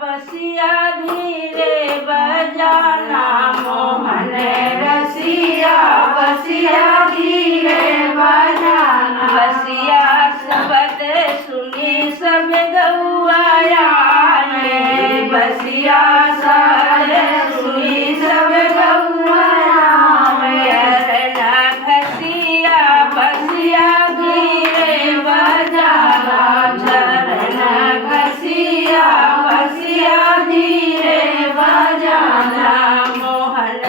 बसिया धीरे बजाना मोहन रसिया, बसिया धीरे बजाना। बसिया शब्द सुनी सब गौआया ने, बसिया शब्द सुनी सब गौआया करना घसिया, बसिया धीरे बजाना झरना घसिया, बसिया धीरे बजाना मोहन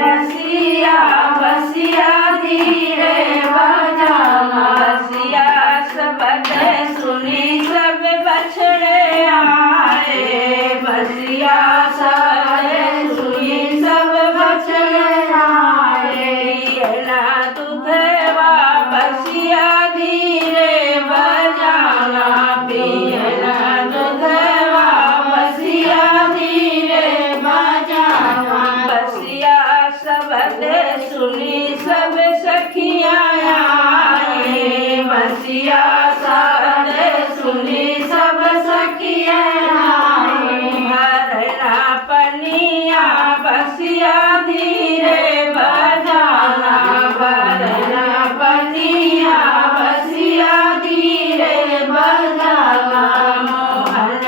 रसिया, बसिया धीरे बजाना। बसिया शब्द सुनी सब बछड़े आए, बसिया शब्द सुनी सब बछड़े आए ना दूधवा, बसिया धीरे बजाना पियना दूधवा, बसिया धीरे बजाना। बसिया शब्द सुनी सब सखियाँ आए, बसिया शब्द सुनी सब सखियाँ आए भरना पनिया, बसिया धीरे बजाना भरना पनिया, बसिया धीरे बजाना मोहन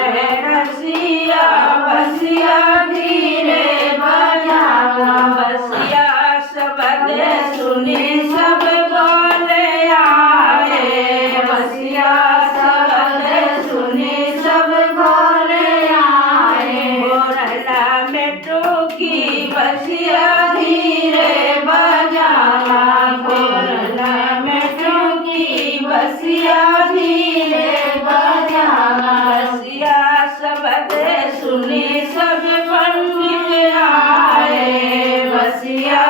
रसिया, बसिया धीरे बजाना। बसिया शब्द सुनी सब बोले आए, बसिया शब्द सुनी सब बोले आए बोलना में टूकी, बसिया धीरे बजाना बोलना में टूकी, बसिया धीरे बजाना। बसिया शब्द सुनी सब पंडित आए, बसिया